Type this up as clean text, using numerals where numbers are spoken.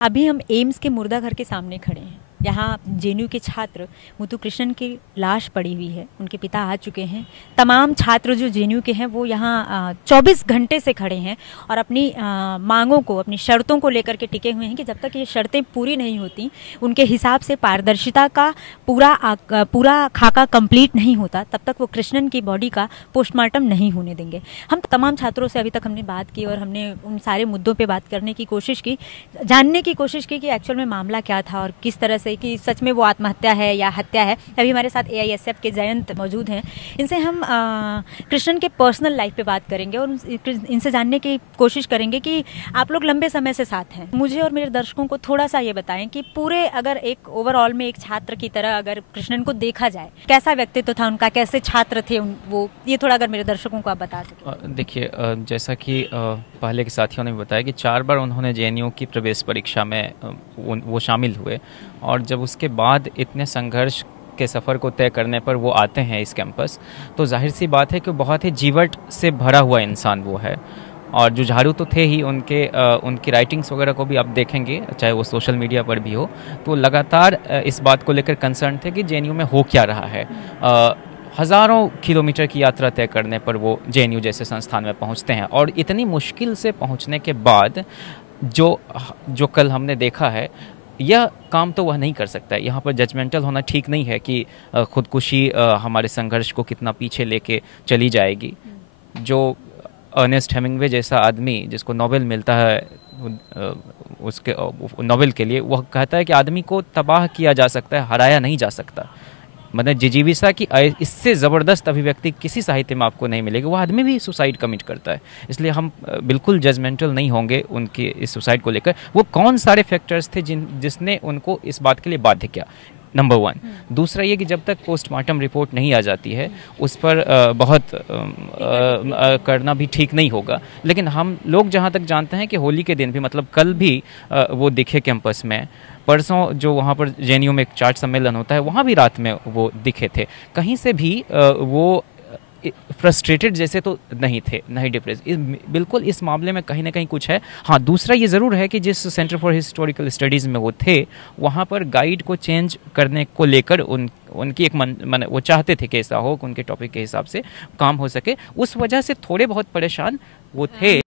अभी हम एम्स के मुर्दा घर के सामने खड़े हैं। यहाँ जेएनयू के छात्र मुथु कृष्णन की लाश पड़ी हुई है। उनके पिता आ चुके हैं। तमाम छात्र जो जेएनयू के हैं वो यहाँ 24 घंटे से खड़े हैं और अपनी मांगों को, अपनी शर्तों को लेकर के टिके हुए हैं कि जब तक ये शर्तें पूरी नहीं होती, उनके हिसाब से पारदर्शिता का पूरा खाका कंप्लीट नहीं होता, तब तक वो कृष्णन की बॉडी का पोस्टमार्टम नहीं होने देंगे। हम तमाम छात्रों से अभी तक हमने बात की और हमने उन सारे मुद्दों पर बात करने की कोशिश की, जानने की कोशिश की कि एक्चुअल में मामला क्या था और किस तरह से कि सच में वो आत्महत्या है या हत्या है। अभी हमारे साथ एआईएसएफ के जयंत मौजूद हैं। इनसे हम कृष्णन के पर्सनल लाइफ पे बात करेंगे और इनसे जानने की कोशिश करेंगे कि आप लोग लंबे समय से साथ हैं। मुझे और मेरे दर्शकों को थोड़ा सा ये बताएं कि पूरे अगर एक ओवरऑल में एक छात्र की तरह अगर कृष्णन को देखा जाए, कैसा व्यक्तित्व था उनका, कैसे छात्र थे वो, ये थोड़ा अगर मेरे दर्शकों को आप बता सकें। देखिए, जैसा कि पहले के साथियों ने बताया कि 4 बार उन्होंने जेएनयू की प्रवेश परीक्षा में वो शामिल हुए और जब उसके बाद इतने संघर्ष के सफ़र को तय करने पर वो आते हैं इस कैंपस, तो जाहिर सी बात है कि बहुत ही जीवट से भरा हुआ इंसान वो है। और जुझारू तो थे ही, उनकी राइटिंग्स वगैरह को भी आप देखेंगे, चाहे वो सोशल मीडिया पर भी हो, तो लगातार इस बात को लेकर कंसर्न थे कि जेएनयू में हो क्या रहा है। हज़ारों किलोमीटर की यात्रा तय करने पर वो जेएनयू जैसे संस्थान में पहुंचते हैं और इतनी मुश्किल से पहुंचने के बाद जो कल हमने देखा है, यह काम तो वह नहीं कर सकता है। यहाँ पर जजमेंटल होना ठीक नहीं है कि खुदकुशी हमारे संघर्ष को कितना पीछे लेके चली जाएगी। जो अर्नेस्ट हेमिंग्वे जैसा आदमी जिसको नोबेल मिलता है उसके नोबेल के लिए, वह कहता है कि आदमी को तबाह किया जा सकता है, हराया नहीं जा सकता। मतलब जिजीविसा की इससे ज़बरदस्त अभिव्यक्ति किसी साहित्य में आपको नहीं मिलेगी। वो आदमी भी सुसाइड कमिट करता है। इसलिए हम बिल्कुल जजमेंटल नहीं होंगे उनके इस सुसाइड को लेकर। वो कौन सारे फैक्टर्स थे जिसने उनको इस बात के लिए बाध्य किया, नंबर 1। दूसरा ये कि जब तक पोस्टमार्टम रिपोर्ट नहीं आ जाती है उस पर बहुत करना भी ठीक नहीं होगा। लेकिन हम लोग जहाँ तक जानते हैं कि होली के दिन भी, मतलब कल भी वो दिखे कैंपस में, परसों जो वहाँ पर जेएनयू में एक चार्ट सम्मेलन होता है वहाँ भी रात में वो दिखे थे। कहीं से भी वो फ्रस्ट्रेटेड जैसे तो नहीं थे, नहीं डिप्रेस। बिल्कुल इस मामले में कहीं ना कहीं कुछ है। हाँ, दूसरा ये ज़रूर है कि जिस सेंटर फॉर हिस्टोरिकल स्टडीज़ में वो थे, वहाँ पर गाइड को चेंज करने को लेकर उनकी एक मन वो चाहते थे कि ऐसा हो, उनके टॉपिक के हिसाब से काम हो सके। उस वजह से थोड़े बहुत परेशान वो थे।